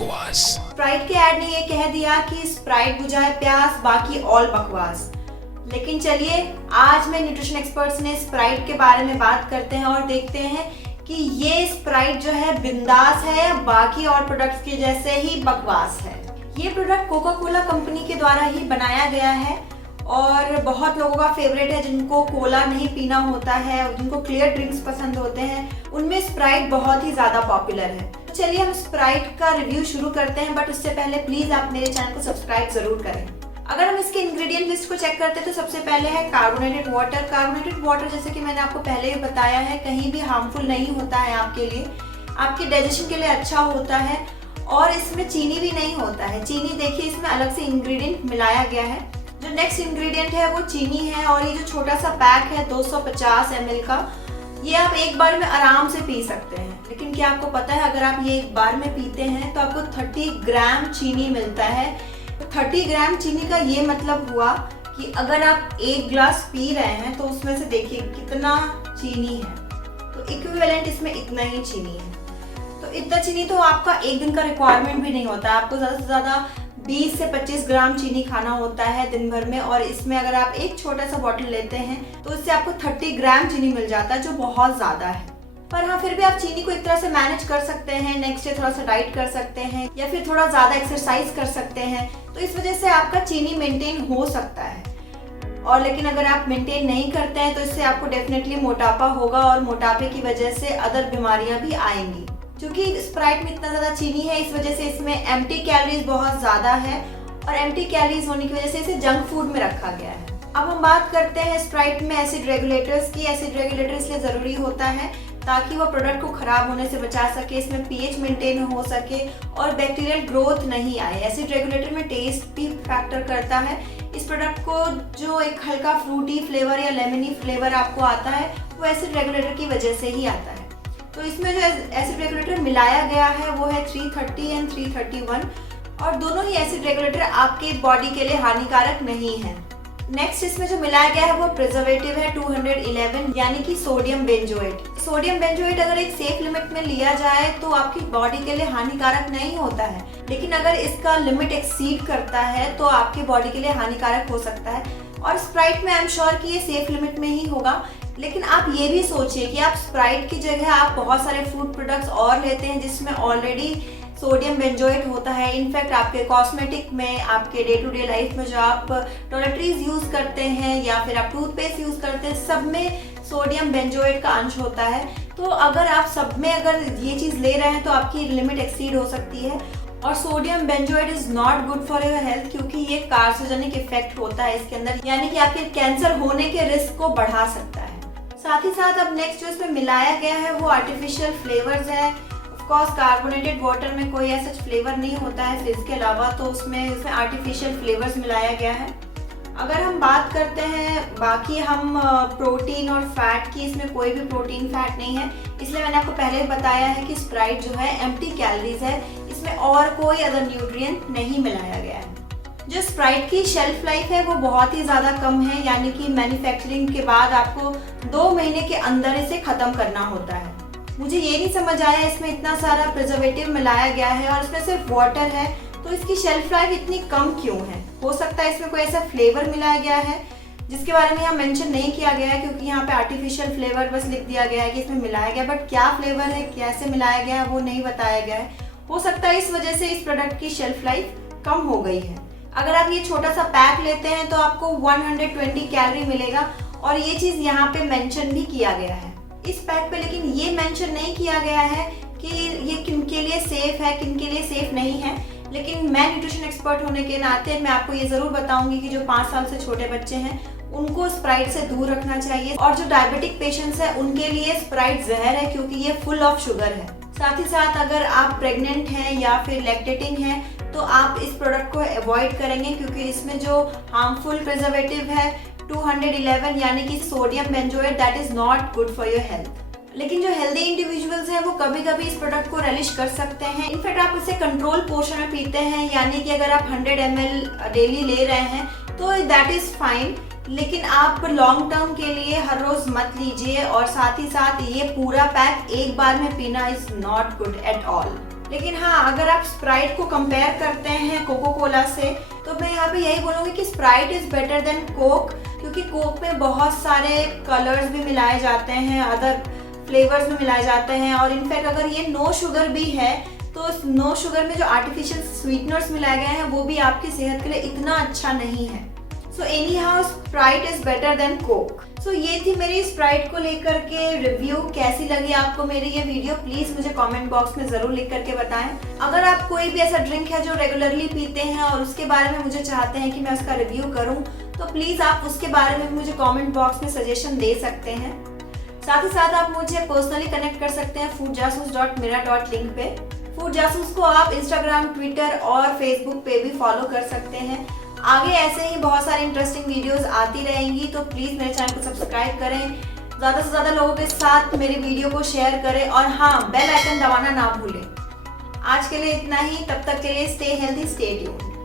बकवास। स्प्राइट के ऐड ने ये कह दिया कि स्प्राइट बुझाए प्यास, बाकी ऑल बकवास। लेकिन चलिए आज मैं न्यूट्रिशन एक्सपर्ट्स ने स्प्राइट के बारे में बात करते हैं और देखते हैं कि ये स्प्राइट जो है बिंदास है या बाकी और प्रोडक्ट्स के जैसे ही बकवास है। ये प्रोडक्ट कोका कोला कंपनी के द्वारा ही बनाया गया है और बहुत लोगों का फेवरेट है। जिनको कोला नहीं पीना होता है, जिनको क्लियर ड्रिंक्स पसंद होते हैं, उनमें स्प्राइट बहुत ही ज़्यादा पॉपुलर है। तो चलिए हम स्प्राइट का रिव्यू शुरू करते हैं, बट उससे पहले प्लीज़ आप मेरे चैनल को सब्सक्राइब ज़रूर करें। अगर हम इसके इंग्रेडिएंट लिस्ट को चेक करते हैं तो सबसे पहले है कार्बोनेटेड वाटर। कार्बोनेटेड वाटर जैसे कि मैंने आपको पहले भी बताया है, कहीं भी हार्मफुल नहीं होता है आपके लिए, आपके डाइजेशन के लिए अच्छा होता है और इसमें चीनी भी नहीं होता है। चीनी देखिए इसमें अलग से इंग्रेडिएंट मिलाया गया है। जो नेक्स्ट इंग्रेडिएंट है वो चीनी है और ये जो छोटा सा पैक है 250 ml का, ये आप एक बार में आराम से पी सकते हैं। लेकिन क्या आपको पता है अगर आप ये एक बार में पीते हैं तो आपको 30 ग्राम चीनी मिलता है। तो 30 ग्राम चीनी का ये मतलब हुआ कि अगर आप एक ग्लास पी रहे हैं तो उसमें से देखिए कितना चीनी है, तो इक्विवेलेंट इसमें इतना ही चीनी है। तो इतना चीनी तो आपका एक दिन का रिक्वायरमेंट भी नहीं होता। आपको ज़्यादा से ज़्यादा 20 से 25 ग्राम चीनी खाना होता है दिन भर में, और इसमें अगर आप एक छोटा सा बॉटल लेते हैं तो इससे आपको 30 ग्राम चीनी मिल जाता है, जो बहुत ज़्यादा है। पर हाँ, फिर भी आप चीनी को एक तरह से मैनेज कर सकते हैं। नेक्स्ट डे थोड़ा सा डाइट कर सकते हैं या फिर थोड़ा ज़्यादा एक्सरसाइज कर सकते हैं, तो इस वजह से आपका चीनी मेंटेन हो सकता है। और लेकिन अगर आप मेंटेन नहीं करते हैं तो इससे आपको डेफिनेटली मोटापा होगा और मोटापे की वजह से अदर बीमारियां भी आएंगी। क्योंकि स्प्राइट में इतना ज़्यादा चीनी है, इस वजह से इसमें एम्प्टी कैलोरीज बहुत ज़्यादा है और एम्प्टी कैलोरीज होने की वजह से इसे जंक फूड में रखा गया है। अब हम बात करते हैं स्प्राइट में एसिड रेगुलेटर्स की। एसिड रेगुलेटर इसलिए ज़रूरी होता है ताकि वो प्रोडक्ट को ख़राब होने से बचा सके, इसमें पीएच मेंटेन हो सके और बैक्टीरियल ग्रोथ नहीं आए। एसिड रेगुलेटर में टेस्ट भी फैक्टर करता है। इस प्रोडक्ट को जो एक हल्का फ्रूटी फ्लेवर या लेमनी फ्लेवर आपको आता है वो एसिड रेगुलेटर की वजह से ही आता है। तो इसमें जो एसिड रेगुलेटर मिलाया गया है वो है 330 एंड 331 और दोनों ही एसिड रेगुलेटर आपके बॉडी के लिए हानिकारक नहीं है। नेक्स्ट इसमें जो मिलाया गया है वो प्रिजर्वेटिव है 211 यानी कि सोडियम बेंजोएट। सोडियम बेंजोएट अगर एक सेफ लिमिट में लिया जाए तो आपकी बॉडी के लिए हानिकारक नहीं होता है, लेकिन अगर इसका लिमिट एक्सीड करता है तो आपकी बॉडी के लिए हानिकारक हो सकता है। और स्प्राइट में आई एम श्योर कि ये सेफ लिमिट में ही होगा। लेकिन आप ये भी सोचिए कि आप स्प्राइट की जगह आप बहुत सारे फूड प्रोडक्ट्स और लेते हैं जिसमें ऑलरेडी सोडियम बेंजोएट होता है। इनफैक्ट आपके कॉस्मेटिक में, आपके डे टू डे लाइफ में जो आप टॉयलेटरीज यूज़ करते हैं या फिर आप टूथपेस्ट यूज़ करते हैं, सब में सोडियम बेंजोएट का अंश होता है। तो अगर आप सब में अगर ये चीज़ ले रहे हैं तो आपकी लिमिट एक्सीड हो सकती है। और sodium benzoate is not good for your health क्योंकि ये कार्सिनोजेनिक इफेक्ट होता है इसके अंदर, यानी कि आपके कैंसर होने के रिस्क को बढ़ा सकता है। साथ ही साथ अब नेक्स्ट जो इसमें मिलाया गया है वो आर्टिफिशियल फ्लेवर्स है। ऑफकोर्स कार्बोनेटेड वाटर में कोई ऐसा फ्लेवर नहीं होता है फ्रिज के अलावा, तो उसमें आर्टिफिशियल फ्लेवर्स मिलाया गया है। अगर हम बात करते हैं बाकी हम प्रोटीन और फैट की, इसमें कोई भी प्रोटीन फैट नहीं है। इसलिए मैंने आपको पहले बताया है कि स्प्राइट जो है एम्प्टी कैलोरीज है, इसमें और कोई अदर न्यूट्रिएंट नहीं मिलाया गया है। जो स्प्राइट की शेल्फ लाइफ है वो बहुत ही ज़्यादा कम है, यानी कि मैन्युफैक्चरिंग के बाद आपको 2 महीने के अंदर इसे ख़त्म करना होता है। मुझे ये नहीं समझ आया इसमें इतना सारा प्रिजर्वेटिव मिलाया गया है और इसमें सिर्फ वाटर है, तो इसकी शेल्फ लाइफ इतनी कम क्यों है? हो सकता है इसमें कोई ऐसा फ्लेवर मिलाया गया है जिसके बारे में यहाँ मेंशन नहीं किया गया है, क्योंकि यहाँ पे आर्टिफिशियल फ्लेवर बस लिख दिया गया है कि इसमें मिलाया गया, बट क्या फ्लेवर है, कैसे मिलाया गया है वो नहीं बताया गया है। हो सकता है इस वजह से इस प्रोडक्ट की शेल्फ लाइफ कम हो गई है। अगर आप ये छोटा सा पैक लेते हैं तो आपको 120 कैलोरी मिलेगा और ये चीज़ यहाँ पे मेंशन भी किया गया है इस पैक पे। लेकिन ये मेंशन नहीं किया गया है कि ये किन के लिए सेफ है, किन के लिए सेफ नहीं है। लेकिन मैं न्यूट्रिशन एक्सपर्ट होने के नाते मैं आपको ये ज़रूर बताऊंगी कि जो 5 साल से छोटे बच्चे हैं उनको स्प्राइट से दूर रखना चाहिए, और जो डायबिटिक पेशेंट्स हैं उनके लिए स्प्राइट जहर है क्योंकि ये फुल ऑफ शुगर है। साथ ही साथ अगर आप प्रेग्नेंट हैं या फिर लैक्टेटिंग हैं तो आप इस प्रोडक्ट को अवॉइड करेंगे क्योंकि इसमें जो हार्मफुल प्रिजर्वेटिव है 211 यानी कि sodium benzoate, that is not good for your health. लेकिन जो हेल्दी इंडिविजुअल्स हैं वो कभी कभी इस प्रोडक्ट को रेलिश कर सकते हैं। इनफैक्ट आप इसे कंट्रोल पोर्शन में पीते हैं, यानी कि अगर आप 100 ml डेली ले रहे हैं तो दैट इज़ फाइन। लेकिन आप लॉन्ग टर्म के लिए हर रोज मत लीजिए, और साथ ही साथ ये पूरा पैक एक बार में पीना is not good at all. लेकिन हाँ, अगर आप स्प्राइट को कंपेयर करते हैं कोको कोला से, तो मैं यहाँ पे यही बोलूँगी कि Sprite is better than Coke, क्योंकि कोक में बहुत सारे कलर्स भी मिलाए जाते हैं, अदर फ्लेवर्स भी मिलाए जाते हैं, और इनफैक्ट अगर ये नो शुगर भी है तो नो शुगर में जो आर्टिफिशियल स्वीटनर्स मिलाए गए हैं वो भी आपकी सेहत के लिए इतना अच्छा नहीं है। So anyhow Sprite is better than Coke. So ये थी मेरी स्प्राइट को लेकर के रिव्यू। कैसी लगी आपको मेरी ये वीडियो, प्लीज मुझे कमेंट बॉक्स में जरूर लिख करके बताएं। अगर आप कोई भी ऐसा ड्रिंक है जो रेगुलरली पीते हैं और उसके बारे में मुझे चाहते हैं कि मैं उसका रिव्यू करूं, तो प्लीज आप उसके बारे में मुझे कमेंट बॉक्स में सजेशन दे सकते हैं। साथ ही साथ आप मुझे पर्सनली कनेक्ट कर सकते हैं foodjasoos.mira.link पे। फूड जासूस को आप इंस्टाग्राम, ट्विटर और फेसबुक पे भी फॉलो कर सकते हैं। आगे ऐसे ही बहुत सारी इंटरेस्टिंग वीडियोस आती रहेंगी, तो प्लीज़ मेरे चैनल को सब्सक्राइब करें, ज़्यादा से ज़्यादा लोगों के साथ मेरी वीडियो को शेयर करें, और हाँ, बेल आइकन दबाना ना भूलें। आज के लिए इतना ही, तब तक के लिए स्टे हेल्दी, स्टे ट्यून्ड।